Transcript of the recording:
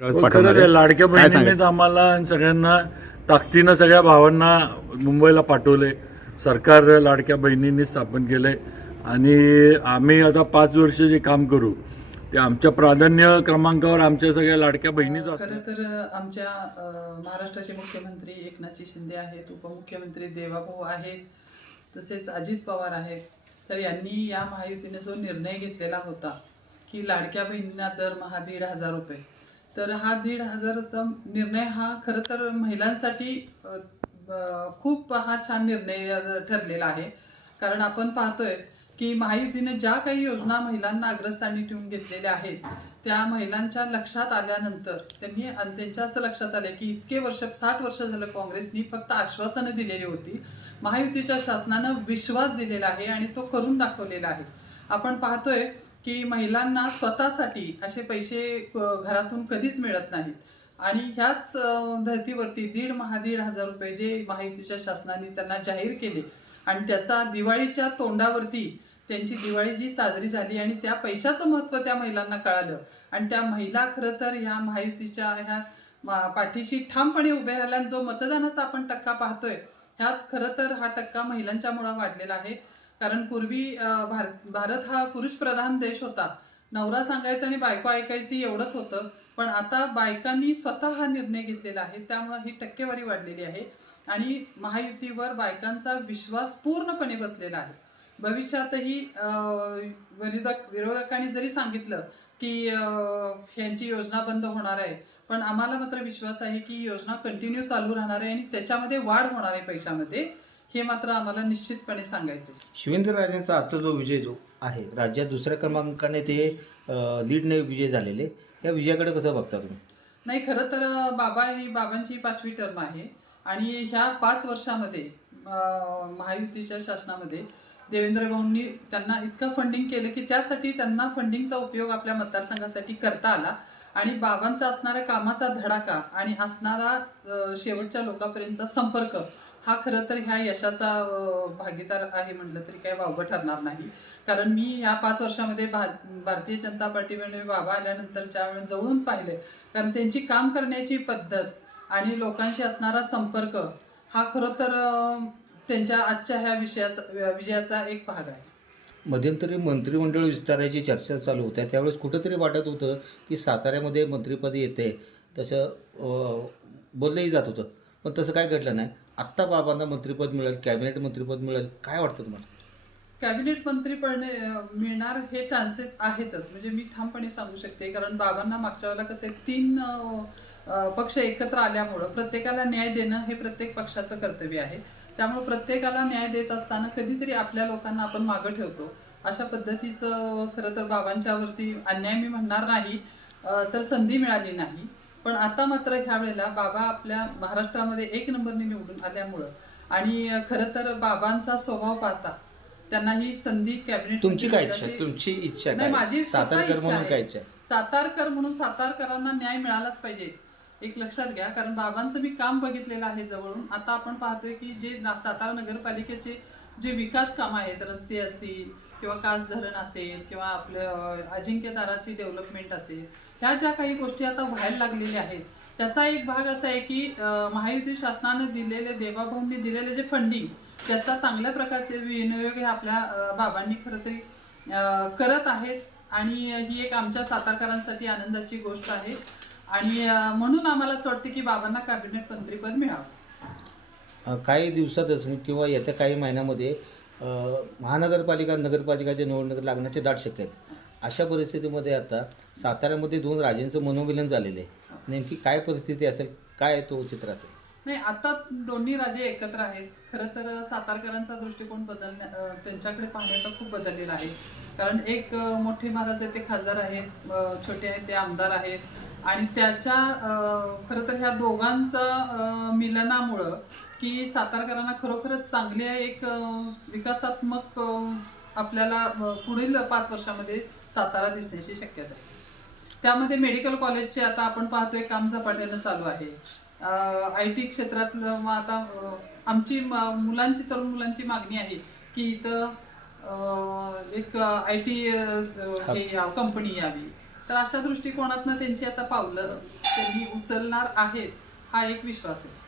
लाडक्या काय बहिणींनीच? आम्हाला आणि सगळ्यांना ताकदीनं सगळ्या भावांना मुंबईला पाठवले. सरकार लाडक्या बहिणींनी स्थापन केलंय. आणि आम्ही आता पाच वर्ष जे काम करू ते आमच्या प्राधान्य क्रमांकावर आमच्या सगळ्या लाडक्या बहिणीच असतात खरं तर आमच्या महाराष्ट्राचे मुख्यमंत्री एकनाथजी शिंदे आहेत उपमुख्यमंत्री देवाभाऊ आहेत तसेच अजित पवार आहेत. तर यांनी या महायुतीने जो निर्णय घेतलेला होता की लाडक्या बहिणींना दरमहा दीड हजार रुपये. तर हा दीड हजाराचा निर्णय हा खरं तर महिलांसाठी खूप हा छान निर्णय ठरलेला आहे. कारण आपण पाहतोय की महायुतीने ज्या काही योजना महिलांना अग्रस्थानी ठेवून घेतलेल्या आहेत त्या महिलांच्या लक्षात आल्यानंतर त्यांनी आणि त्यांच्या असं लक्षात आलं की इतके वर्ष साठ वर्ष झालं काँग्रेसनी फक्त आश्वासनं दिलेली होती. महायुतीच्या शासनानं विश्वास दिलेला आहे आणि तो करून दाखवलेला आहे. आपण पाहतोय की महिलांना स्वतःसाठी असे पैसे घरातून कधीच मिळत नाहीत. आणि ह्याच धर्तीवरती दीड महादीड हजार रुपये जे महायुतीच्या शासनाने त्यांना जाहीर केले आणि त्याचा दिवाळीच्या तोंडावरती त्यांची दिवाळी जी साजरी झाली आणि त्या पैशाचं महत्त्व त्या महिलांना कळालं. आणि त्या महिला खरं तर ह्या महायुतीच्या ह्या पाठीशी ठामपणे उभे राहिल्या आणि जो मतदानाचा आपण टक्का पाहतोय ह्यात खरं तर हा टक्का महिलांच्यामुळं वाढलेला आहे. कारण पूर्वी भारत भारत हा पुरुष प्रधान देश होता. नवरा सांगायचा आणि बायको ऐकायची एवढंच होतं. पण आता बायकांनी स्वतः हा निर्णय घेतलेला आहे. त्यामुळे ही टक्केवारी वाढलेली आहे. आणि महायुतीवर बायकांचा विश्वास पूर्णपणे बसलेला आहे. भविष्यातही अं, विरोधक विरोधकांनी जरी सांगितलं की यांची ह्यांची योजना बंद होणार आहे पण आम्हाला मात्र विश्वास आहे की योजना कंटिन्यू चालू राहणार आहे आणि त्याच्यामध्ये वाढ होणार आहे पैशामध्ये. हे मात्र आम्हाला निश्चितपणे सांगायचं आहे. शिवेंद्रराजेंचा आजचा जो विजय जो आहे राज्यात दुसऱ्या क्रमांकाने ते लीडने विजय झालेले या विजयाकडे कसं बघता तुम्ही? नाही खरं तर बाबा ही बाबांची पाचवी टर्म आहे. आणि ह्या पाच वर्षामध्ये महायुतीच्या शासनामध्ये देवेंद्र भाऊंनी त्यांना इतकं फंडिंग केलं की त्यासाठी त्यांना फंडिंगचा उपयोग आपल्या मतदारसंघासाठी करता आला. आणि बाबांचा असणाऱ्या कामाचा धडाका आणि असणारा शेवटच्या लोकांपर्यंतचा संपर्क हा खरं तर ह्या यशाचा भागीदार आहे म्हटलं तरी काही वावगं ठरणार नाही. कारण मी ह्या पाच वर्षामध्ये भा भारतीय जनता पार्टीमध्ये बाबा आल्यानंतर ज्यावेळेस जवळून पाहिले कारण त्यांची काम करण्याची पद्धत आणि लोकांशी असणारा संपर्क हा खरं तर त्यांच्या आजच्या ह्या विषयाचा विजयाचा एक भाग आहे. मध्यंतरी मंत्रिमंडळ विस्ताराची चर्चा चालू होत्या. त्यावेळेस कुठंतरी वाटत होतं की साताऱ्यामध्ये मंत्रिपद येते तसं बोललंही जात होतं. पण तसं काय घडलं नाही. आत्ता बाबांना मंत्रिपद मिळेल कॅबिनेट मंत्रिपद मिळेल काय वाटतं तुम्हाला? कॅबिनेट मंत्रीपण मिळणार हे चान्सेस आहेतच. म्हणजे मी ठामपणे सांगू शकते कारण बाबांना मागच्या वेळेला कसं आहे, तीन पक्ष एकत्र आल्यामुळं प्रत्येकाला न्याय देणं हे प्रत्येक पक्षाचं कर्तव्य आहे. त्यामुळे प्रत्येकाला न्याय देत असताना कधीतरी आपल्या लोकांना आपण मागं ठेवतो. अशा पद्धतीचं खरं तर बाबांच्यावरती अन्याय मी म्हणणार नाही तर संधी मिळाली नाही. पण आता मात्र ह्या वेळेला बाबा आपल्या महाराष्ट्रामध्ये एक नंबरने निवडून आल्यामुळं आणि खरं तर बाबांचा स्वभाव पाहता त्यांना ही संधी कॅबिनेट तुमची काय इच्छा? तुमची इच्छा नाही, माझी सातारकर म्हणून. काय इच्छा? सातारकर म्हणून सातारकरांना न्याय मिळालाच पाहिजे. एक लक्षात घ्या कारण बाबांचं मी काम बघितलेलं आहे जवळून. आता आपण पाहतोय की जे सातारा नगरपालिकेचे जे विकास कामं आहेत रस्ते असतील किंवा कास धरण असेल किंवा आपलं अजिंक्यताराची डेव्हलपमेंट असेल ह्या ज्या काही गोष्टी आता व्हायला लागलेल्या आहेत त्याचा एक भाग असा आहे की महायुती शासनाने दिलेले देवाभाऊंनी दिलेले जे फंडिंग त्याचा चांगल्या प्रकारचे विनियोग हे आपल्या बाबांनी खरं तरी करत आहेत. आणि ही एक आमच्या सातारकरांसाठी आनंदाची गोष्ट आहे. आणि म्हणून आम्हाला असं वाटतं की बाबांना कॅबिनेट मंत्रीपद मिळावं. अं, काही दिवसातच किंवा येत्या काही महिन्यामध्ये अं, महानगरपालिका नगरपालिकाच्या निवडणूक लागण्याचे दाट शक्य आहेत. अशा परिस्थितीमध्ये आता साताऱ्यामध्ये दोन राजेंचं मनोमिलन झालेलं आहे. नेमकी काय परिस्थिती असेल काय तो चित्र असेल? नाही आता दोन्ही राजे एकत्र आहेत. खरं तर सातारकरांचा दृष्टिकोन बदलण्या अं, त्यांच्याकडे पाहण्याचा खूप बदललेला आहे. कारण एक अं, मोठे महाराज आहेत ते खासदार आहेत अं, छोटे आहेत ते आमदार आहेत. आणि त्याच्या खरं तर ह्या दोघांचं मिलनामुळं की सातारकरांना खरोखरच चांगली एक विकासात्मक आपल्याला पुढील पाच वर्षामध्ये सातारा दिसण्याची शक्यता आहे. त्यामध्ये मेडिकल कॉलेजचे आता आपण पाहतोय काम झपाट्यानं चालू आहे. आय टी क्षेत्रातलं मग आता आमची मुलांची तरुण मुलांची मागणी आहे की इथं एक आय टी कंपनी यावी. तर अशा दृष्टिकोनातनं त्यांची आता पावलं त्यांनी उचलणार आहेत हा एक विश्वास आहे.